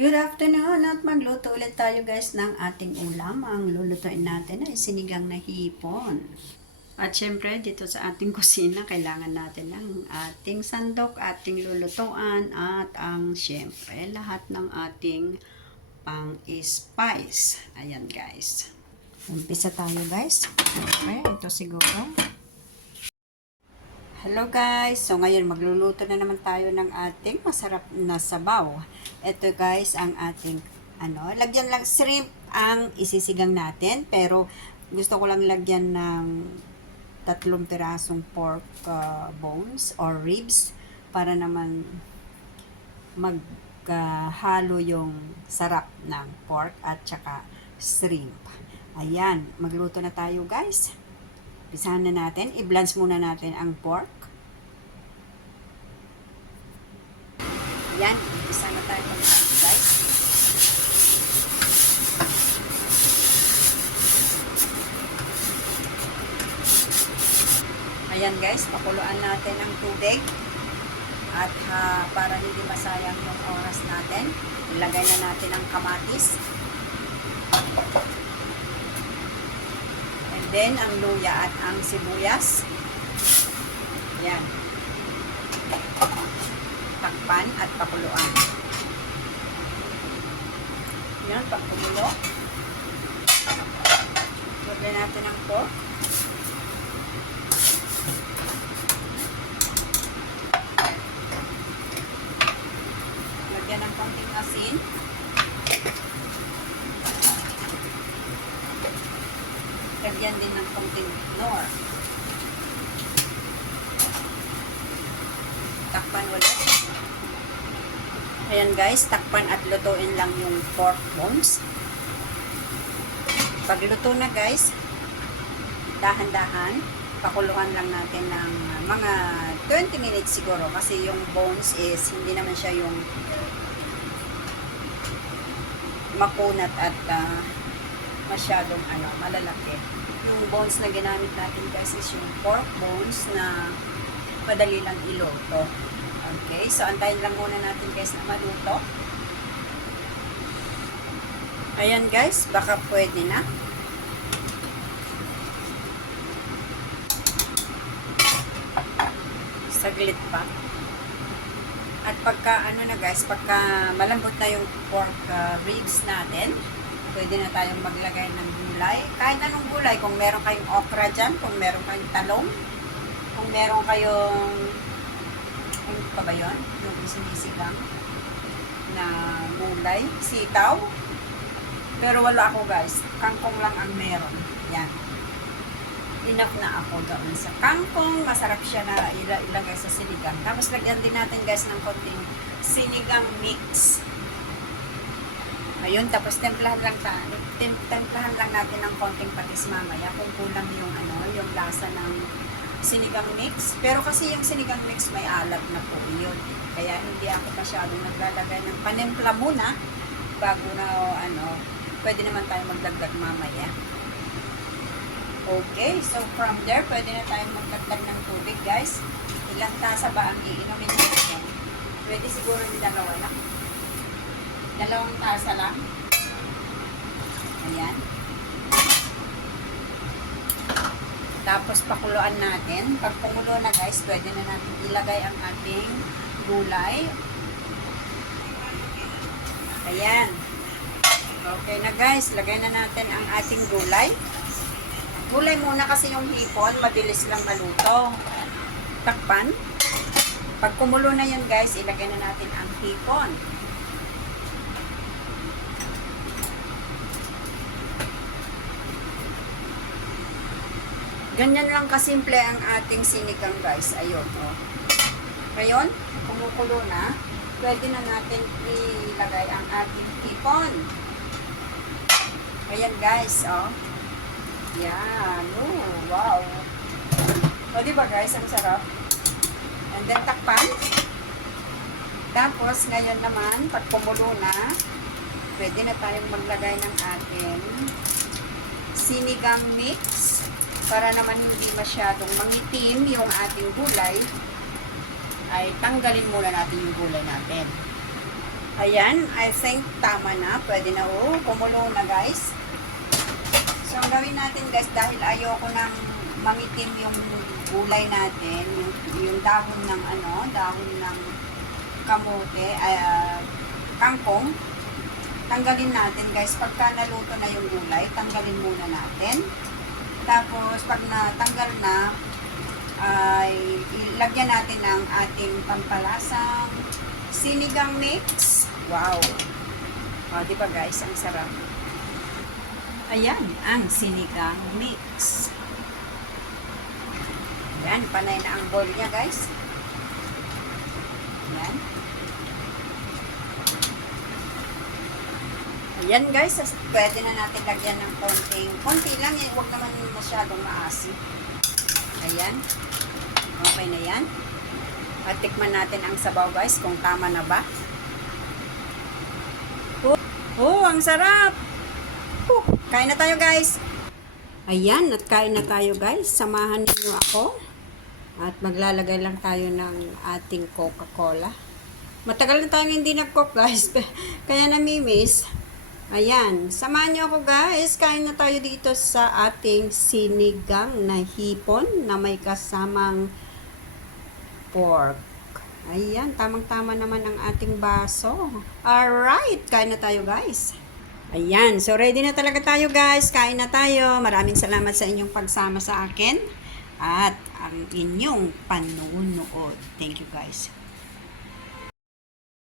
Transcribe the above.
Good afternoon at magluto ulit tayo guys ng ating ulam. Ang lulutuin natin ay sinigang na hipon. At syempre dito sa ating kusina kailangan natin ng ating sandok, ating lulutuan at ang syempre lahat ng ating pang-spice. Ayan guys. Umpisa tayo guys. Okay, ito siguro. Hello guys! So ngayon magluluto na naman tayo ng ating masarap na sabaw. Ito guys ang ating lagyan lang shrimp ang isisigang natin, pero gusto ko lang lagyan ng 3 pirasong pork bones or ribs para naman maghalo yung sarap ng pork at saka shrimp. Ayan, magluto na tayo guys. Pisahan na natin. I-blanch muna natin ang pork. Yan. Isa na tayo ng pork, guys. Ayan, guys. Pakuluan natin ang tubig. At para hindi masayang yung oras natin, ilagay na natin ang kamatis. Then, ang luya at ang sibuyas. Yan. Takpan at pakuluan. Yan, pagkumulo. Lagyan natin ang pork. Lagyan ng konting asin. Lagyan din ng konting nor. Takpan ulit. Ayan guys, takpan at lutuin lang yung pork bones. Pag luto na guys, dahan-dahan, pakuluan lang natin ng mga 20 minutes siguro kasi yung bones is hindi naman siya yung makunat at masyadong malalaki. Yung bones na ginamit natin guys is yung pork bones na madali lang iluto. Okay, so antayin lang muna natin guys na maluto. Ayan guys, baka pwede na. Saglit pa. At pagka pagka malambot na yung pork ribs natin, pwede na tayong maglagay ng gulay. Kahit anong gulay, kung meron kayong okra dyan, kung meron kayong talong, kung meron kayong, ano pa ba yun? Yung isinisigang na gulay, sitaw. Pero wala ako guys, kangkong lang ang meron. Yan. Enough na ako doon sa kangkong. Masarap siya na ilagay sa sinigang. Tapos lagyan din natin guys ng konting sinigang mix. Ayun, tapos templahan lang natin ng konting patis mamaya kung kulang yung yung lasa ng sinigang mix. Pero kasi yung sinigang mix may alat na po yun. Kaya hindi ako masyadong naglalagay ng panempla muna bago na pwede naman tayo magdagdag mamaya. Okay, so from there pwede na tayong magdagdag ng tubig guys. Ilang tasa ba ang iinumin natin? Pwede siguro yung 2 lang. 2 tasa lang. Ayan. Tapos pakuluan natin. Pag kumulo na guys, pwede na natin ilagay ang ating gulay. Ayan. Okay na guys, lagay na natin ang ating gulay. Gulay muna kasi yung hipon, mabilis lang maluto. Takpan. Pag kumulo na yun guys, ilagay na natin ang hipon. Ganyan lang kasimple ang ating sinigang guys. Ayun, oh. Ngayon, kumukulo na, pwede na natin ilagay ang ating hipon. Ayan guys, oh. Yan, oh, wow. O, diba guys, ang sarap. And then, takpan. Tapos, ngayon naman, pag kumulo na, pwede na tayong maglagay ng ating sinigang mix. Para naman hindi masyadong mangitim yung ating gulay, ay tanggalin muna natin yung gulay natin. Ayan, I think tama na. Pwede na. Oh, kumulo na guys. So, ang gawin natin guys, dahil ayoko nang mangitim yung gulay natin, yung dahon ng dahon ng kamote, kangkong, tanggalin natin guys. Pagka naluto na yung gulay, tanggalin muna natin. Tapos, pag natanggal na, ay ilagyan natin ng ating pampalasang sinigang mix. Wow! O, di ba guys, ang sarap. Ayan, ang sinigang mix. Ayan, panay na ang bowl niya guys. Ayan. Ayan guys, pwede na natin lagyan ng konti lang yan, huwag naman masyadong maasim. Ayan. Okay na yan. At tikman natin ang sabaw guys, kung tama na ba. Oh, ang sarap! Kain na tayo guys! Ayan, at kain na tayo guys. Samahan niyo ako. At maglalagay lang tayo ng ating Coca-Cola. Matagal na tayong hindi nag-coke guys. Kaya namimiss. Ayan, samahan niyo ako guys. Kain na tayo dito sa ating sinigang na hipon na may kasamang pork. Ayan, tamang-tama naman ang ating baso. Alright, kain na tayo guys. Ayan, so ready na talaga tayo guys. Kain na tayo. Maraming salamat sa inyong pagsama sa akin at ang inyong panonood. Thank you guys.